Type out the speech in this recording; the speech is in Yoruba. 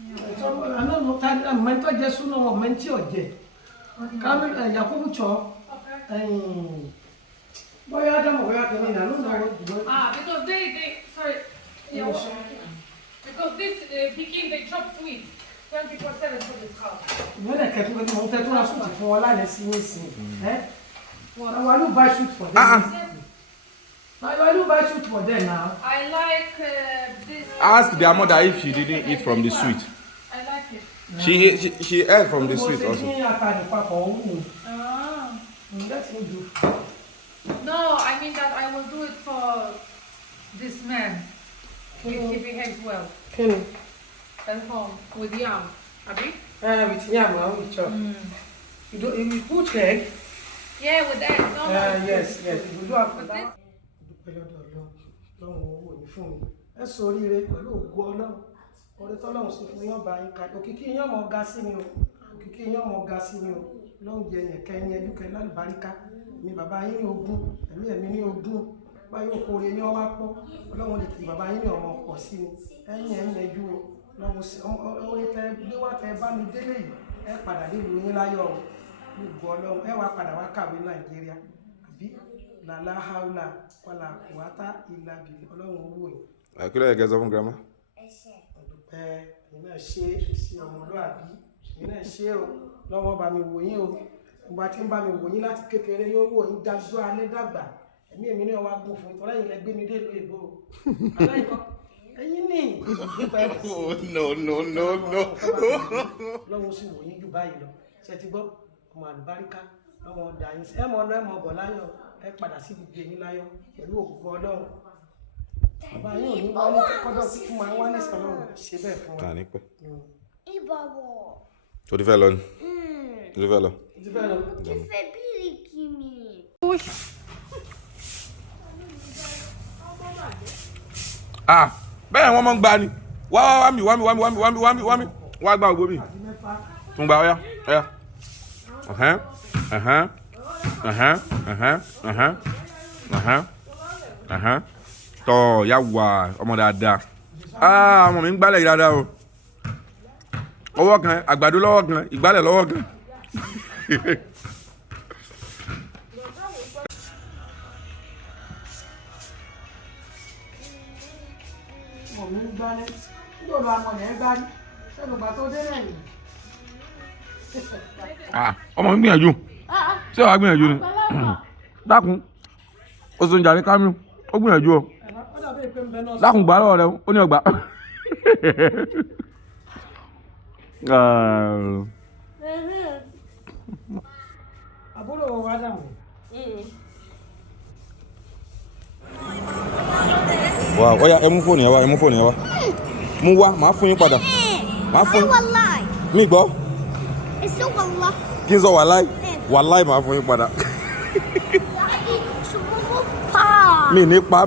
no time mentor just no mentor je. Come Yakubu Cho. Boy Adam we are coming because they sorry. Because this Peking they chop sweet 24/7 for this house. When I get to the suit for all I see. I don't buy suit for them. I don't buy suit for them now. I like this. Ask their mother if she didn't eat from the sweet. I like it. She ate from the sweet also. That's what do. No, I mean that I will do it for this man. If he behaves well. Kenny. At home with yam. Abi? With yam, with chop. You put egg? Yeah, with egg. No, yes. You do have with this. Ẹ sórí rẹ pẹ̀lú ògo Ọlọ́run orí tọ́lọ́run sí fún yán bá yín ká òkìkí yán mọ̀ ga sí ni o òkìkí yán mọ̀ ga sí ni o Ọlọ́run jẹ yẹn kẹ́yìn ẹdúkẹ́ lálùbáríkà mi bàbá yín ní ogún ẹ̀mí ní ogún báyìí okòrè ní ọwá pọ̀ Ọlọ́run lè kí bàbá yín ní ọmọ pọ̀ sí ni ẹ̀yìn ẹjú o Ọlọ́run sí orí tẹ gbé wá tẹ bá mi délé yìí ẹ padà nílùú yín láyọ̀ o ògo Ọlọ́run ẹ wá padà wá kàwé Nàìjíríà àbí làlá haúlà wàlà kùwátá ìlà bìlì Ọlọ́run owó yìí. Kí ló yẹ kẹ́ sọ fún grandma? Ọdúpẹ́ èmi náà ṣe sí ọmọlúàbí èmi náà ṣe o lọ́wọ́ bá mi wò yín o ìgbà tí ń bá mi wò yín láti kékeré yóò wò yín dájú alẹ́ dàgbà èmi náà wá gùn fún ìtọ́lá yìí lẹ gbé mi dé ìlú èbó aláìkọ́ ẹ̀yin ní No. lọ́wọ́ sì wò yín jù báyìí lọ ṣe ti gbọ́ ọmọ àlùbáríkà lọ́wọ́ ọ̀dà yín ẹ mọ̀ ọ́ ẹ mọ̀ bọ̀ láyọ̀ ẹ padà sí gbogbo ẹ̀yin láyọ̀ pẹ̀lú òkùnkùn Ọlọ́run. Bàbá yóò ní wálé kọ́dọ̀ tí fún máa wálé sọ̀rọ̀ ṣe bẹ́ẹ̀ fún wa. Ní pẹ́. Ìbọ̀wọ̀. O ti fẹ́ lọ ni? O ti fẹ́ lọ? O ti fẹ́ lọ? Ti fẹ́ bíríkì mi. Bẹ́ẹ̀ wọ́n mọ̀ ń gbá ni. Wá mi. Wá gbá ògbó mi. Tún gbá ọyá. Tọ́ ya wà ọmọ dáadáa. Ọmọ mi ń gbálẹ̀ yìí dáadáa o. Ọwọ́ kan, àgbàdo lọ́wọ́ kan, ìgbálẹ̀ lọ́wọ́ kan. Ọmọ mi ń gbálẹ̀. Yóò lọ amọ̀lẹ̀ ń gbálẹ̀. Ṣẹ́nu gbà tó dé lẹ́yìn. Ọmọ mi gbìyànjú. Ṣé wàá gbìyànjú ni? Dákun. Ó sọ ń jà ní Kámú. Ó gbìyànjú o. Dákun gbà lọ́wọ́ rẹ ó ní ọgbà. Àbúrò wa dàmú. Wà ó yá ẹ mú fóònù yẹn wá. Mú wá màá fún yín padà. Màá fún yín. Mi gbọ́. Èso wàlá. Kí n sọ wàláì? Wàláì màá fún yín padà. Mi ní pa.